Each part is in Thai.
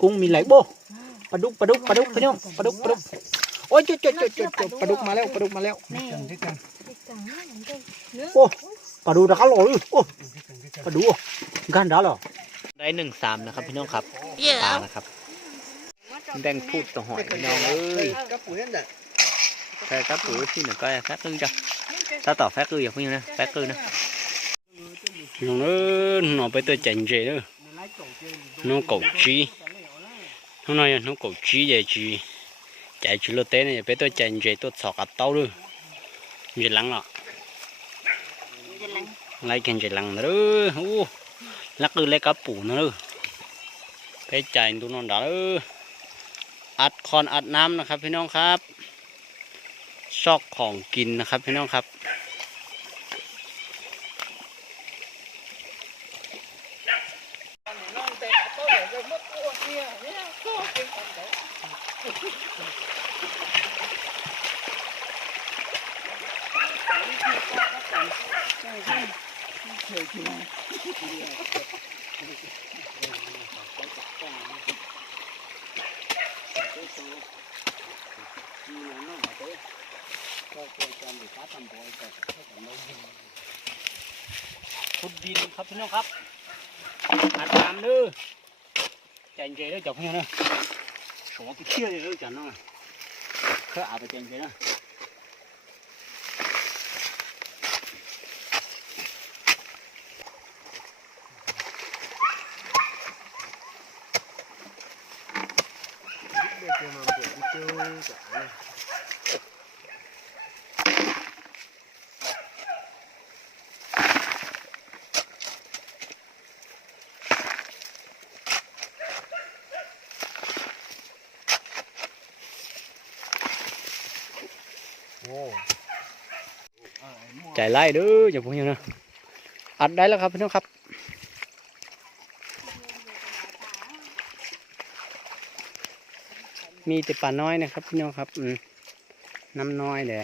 กุ้งมีไหลโบปลาดุกพี่น้องปลาดุกโอ้ยจุดปลาดุกมาแล้วโอ้ปลาดุกตะกร้าหล่อเลยโอ้ปลาดุกกันได้หรอได้1-3นะครับพี่น้องครับปลานะครับแดงพูดต่อหอยพี่น้องเอ้ยแค่กับปุ๋ยที่หนึ่งก็แฟกจ้ะta tỏ phép cư giống như này phép cư này nó bây giờ chỉnh gì nữa nó cổ chi hôm nay nó cổ chi vậy chi chạy chú lô té này bây giờ chỉnh gì tôi sọ cả tàu luôn gì lăng nọ lấy cái gì lăng nữa lắc cư lấy cá bù nữa cái chạy tôi nó đãอัดคอนอัดน้ำนะครับพี่น้องครับชอกของกินนะครับพี่น้องครับขุดดินครับพี่น้องครับอัดน้ำด้วยใจเย็นด้วยจับพี่น้องนะโฉบไปเชี่ยเลยด้วยจันน้องเคยอาบไปใจเย็นนะใจไล่ด้วยจับพี่น้องนะอัดได้แล้วครับพี่น้องครับมีแต่ปลาน้อยนะครับพี่น้องครับน้ำน้อยเลย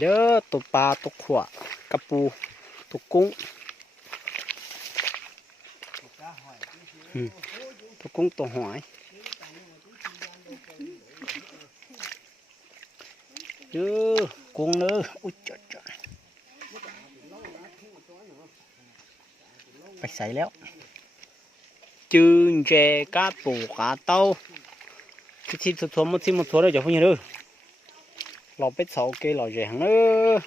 เด้อตัวปลาตัวขวดกระปูตัวกุ้งตัวกุ้งตัวหอยเด้อกุ้งเด้ออุ้ยจ๊ะไปใส่แล้วจืนเจกาปูกาเต้าที่สุดๆmột số rồi cho phong nhiêu nữa lò bếp sầu kê lò rèn nữa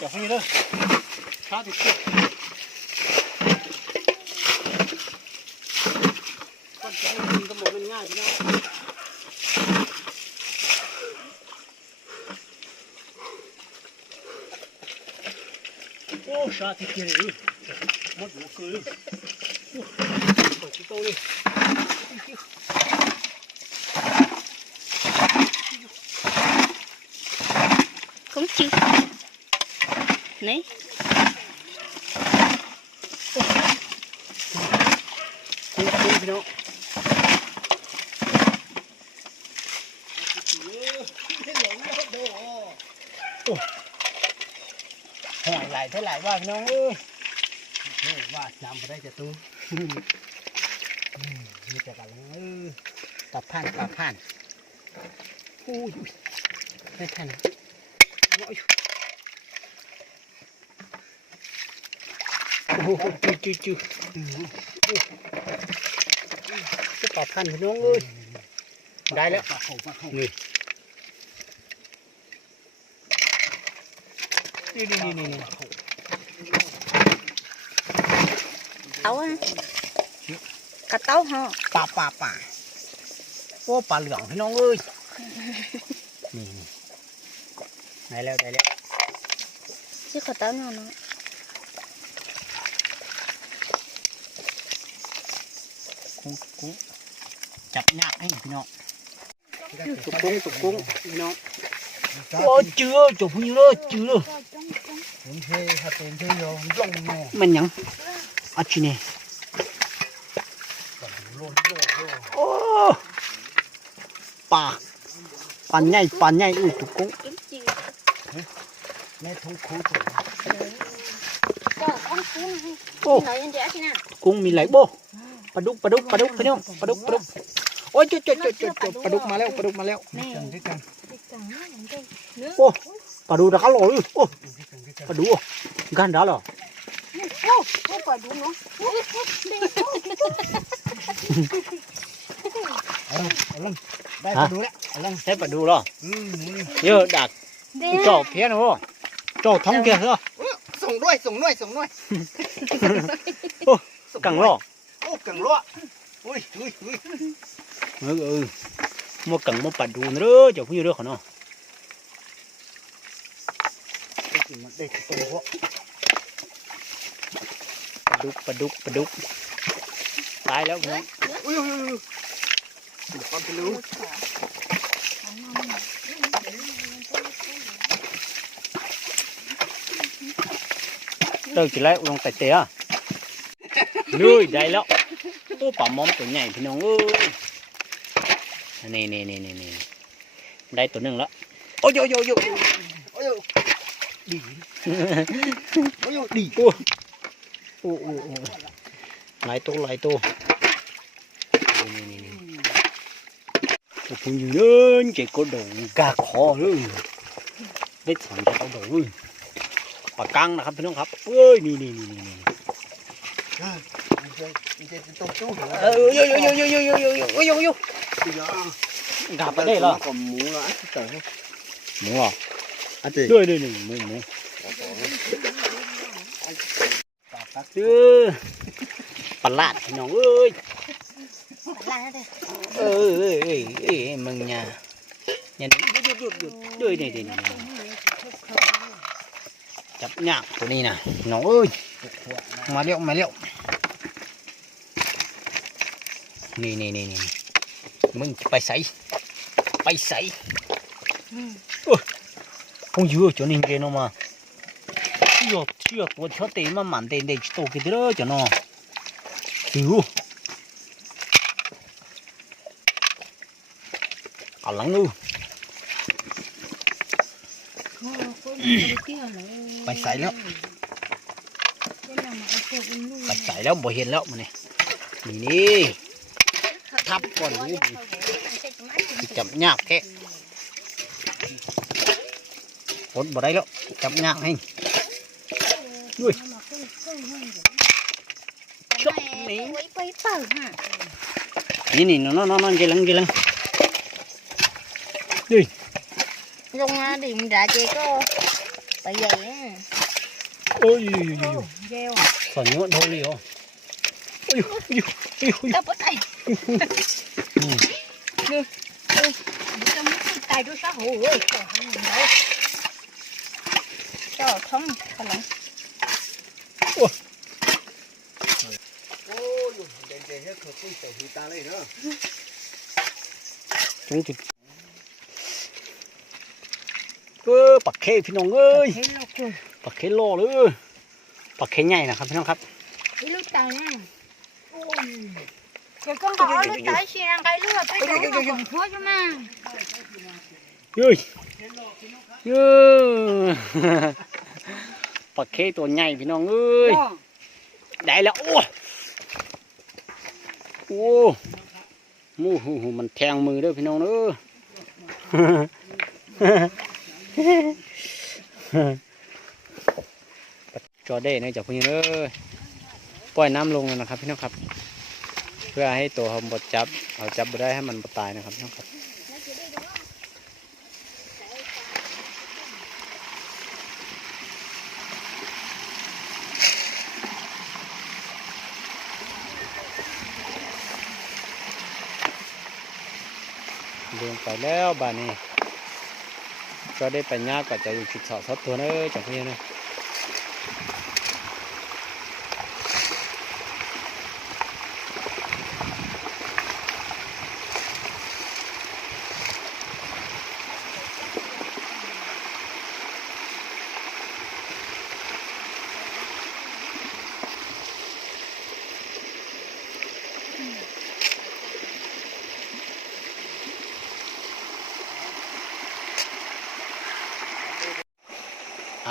cho phong nhiêu nữa khá thì chưa con cháu mình có một bên ngay thế nào ô sao thì kia này mất bố cười bỏ cái tô đi không chịu này hỏi lại thế lại vào nó ơi vào làm vào đây cho tôi như thế cả nó tập phan ui thế phan ôi chưa cái tập phan của nó ơi đây đấy người đi táo á cá táo hả bà ô bà lưỡng thế nó ơi nè đây leo chứ cá táo nào nó cũng chặt nhạc ấyพี่น้องtục cungพี่น้องโอ้เจือจบพุ่งอยู่เลยเจือมันยังอัดชิเน่ โอ้ปลาใหญ่อุ้ยตุกกุ้ง แม่ทงคูตัว โอ้กุ้งมีหลายโบปลาดุกพี่น้องปลาดุกโอ้ยจุดปลาดุกมาแล้วด้วยกัน โอ้ปลาดุกตะกะโหลยโอ้ปลาดุกกันดาเหรอเอาลงได้ปลาดูแล้วเอาลง ใช่ปลาดุกเหรอ นี่ เยอะดักเจาะเพี้ยนเหรอเจาะท้องแกเหรอ ส่งด้วยโอ้กังเหรอ โอ้กังล้ออุ้ย mua cần mua bạch đùn nữa cho phụ được hả nó ได้ตัวหัว ปลาดุกตายแล้วนะ อุ้ยเดี๋ยวความไปรู้ เติมจีแล้วลงแต่เตะnuôi đâyแล้วโอ้ปลาหม้อมตัวใหญ่พี่น้องเอ้ยนี่ได้ตัวหนึ่งแล้วโอ้ยดีดี โอ้หลายตัวนี่ตัวผู้ยืนเจ๊ก็โดนกาคอเลยได้สองจะเอาโดนปลากังนะครับพี่น้องครับเอ้ยนี่กาไปได้เหรอ กับหมูละแต่ หมูเหรอ อาจจะ ด้วยหมูปลาดพี่น้องเอ้ยมึงเนี่ยหยุดด้วยนี่จับยากตัวนี้นะน้องเอ้ยมาเร็วนี่มึงไปใส่không vừa cho nên cái nó mà chưa có cho tiền mà mặn tiền để tổ cái đó cho nó chưa à lắng luôn phải xài lắm bỏ hiền lắm mà này đi thắp còn luôn chậm nhạc thế hốt vào đây đó chậm nhạc anh nuôiนี่nó ghi lăng đi dùng điểm đã chế cô tại vậy ôi gieo còn nhớ thôi đi không tao bắt tay tay tôi sát hủ ơi cho không phải lắm chúng thìปักเคพี่น้องเอ้ยปักเคโลเลยปักเคใหญ่นะครับพี่น้องครับ lúc tao nha rồi con có lúc tới xì ra cái lúa tới đó nó còn thua cho mà ơiปักเคตัวใหญ่พี่น้องเอ้ยได้แล้วโอ้มูหูมันแทงมือด้วยพี่น้องเอ้ยจอได้เนี่ยจากพี่น้องเอ้ยปล่อยน้ำลงนะครับพี่น้องครับเพื่อให้ตัวเขาบดจับเอาจับได้ให้มันบดตายนะครับพี่น้องครับลงไปแล้วบ้านนี้ก็ได้ไปยากกว่าจะอยู่จุดสอดซัดตัวเนอะจากพี่นะ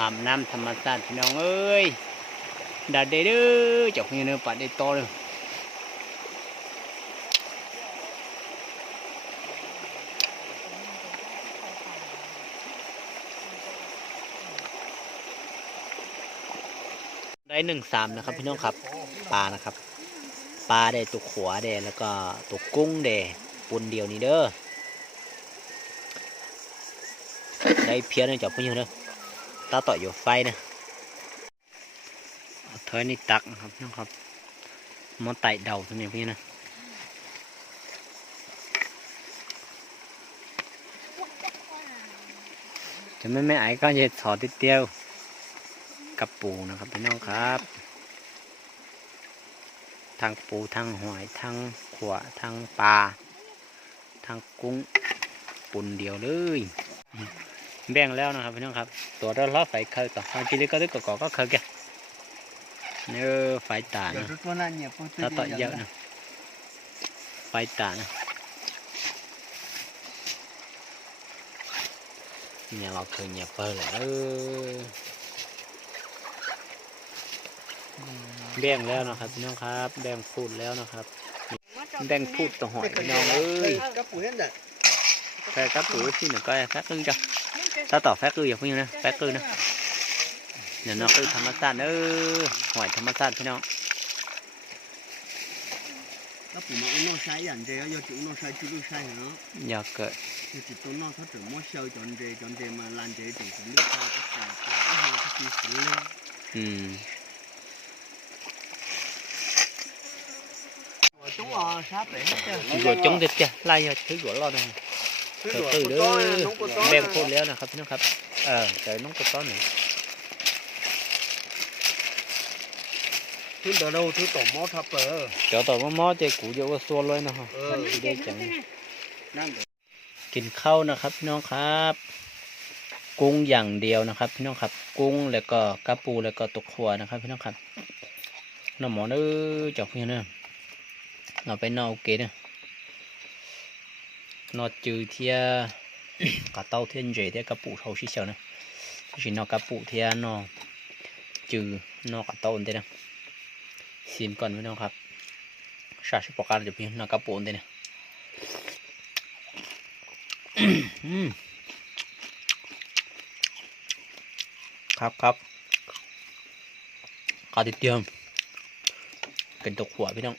อาบน้ำธรรมชาติพี่น้องเอ้ยดาเด้อจับเนื้อปลาได้โตเลยได้1-3นะครับพี่น้องครับปลานะครับปลาได้ตัวขวาได้แล้วก็ตัวกุ้งได้ปุ่นเดียวนี้เด้อได้เพี้ยนจับพี่น้องเด้อตาต่ออยู่ไฟนะเธอนี่ตักนะครับพี่น้องครับมอไต่เดาตัวนี้พี่นะจะไม่ไอ้ก็จะถอดติดเดียวกับปูนะครับพี่น้องครับทั้งปูทั้งหอยทั้งขวาทั้งปลาทั้งกุ้งปุ่นเดียวเลยแบ่งแล้วนะครับพี่น้องครับตัวเราล้อไฟเคยต่อความจริงก็ได้ก็เคยแกเนื้อไฟตานะถ้าต่อเยอะนะไฟตานะเนี่ยเราเคยเหยียบเปิดเลยแบ่งแล้วนะครับพี่น้องครับแบ่งพูดแล้วนะครับแบ่งพูดต่อหอยพี่น้องเอ้ยแค่กระปุกที่หนึ่งก็แฟกจ้ะถ้าต่อแฟกอย่างพี่นะแฟกนะเดี๋ยวน้องคือธรรมชาติหอยธรรมชาติพี่น้องแล้วผมเอาน้องใช้อย่างเดียว要จุน้องใช้จุลูกใช้เนาะอยากเกิดจุดตัวน้องเขาถึงมั่วเชี่ยวจนเจมาลานเจถึงถึงลูกใช้ก็ขาดก็เอาไปซื้อเลยchúng sát để rồi chống thịt kìa lai thứ của lo này từ từ đó đem khô léo nèครับพี่น้องครับเดี๋ยวน้องกดต้อนหน่อยthứ đầu đâu thứ tổ mó thậpเดี๋ยวต่อมาหม้อเจ๊กูเยอะว่าส่วนเลยนะฮะได้จังกินข้าวนะครับพี่น้องครับกุ้งอย่างเดียวนะครับพี่น้องครับกุ้งแล้วก็กระปูแล้วก็ตกขัวนะครับพี่น้องครับน้ำหมอเนื้อจอกพี่น้องเราไปนอโอเคเนี่ยนอจืดเทียกับเต้าเทียนเจเทียกระปุกเขาชิเชียวนะชินอกระปุกเทียนอจืดนอกับเต้าอันเดียนะซิมก่อนพี่น้องครับชาชิปการจะพี่นอกระปุกอันเดียนะครับกาติเตียมเป็นตกหัวพี่น้อง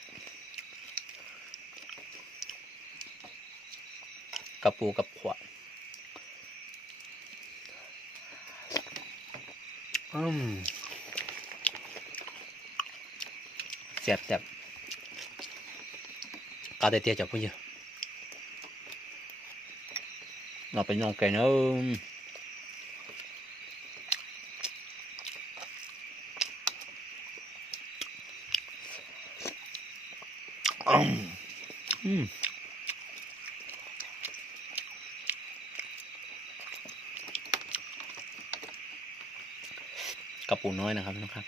กระปูกับขวดแซ่บกาเตียจับพี่เยอะเราไปน้องไก่เนื้อกระปูน้อยนะครับน้องครับ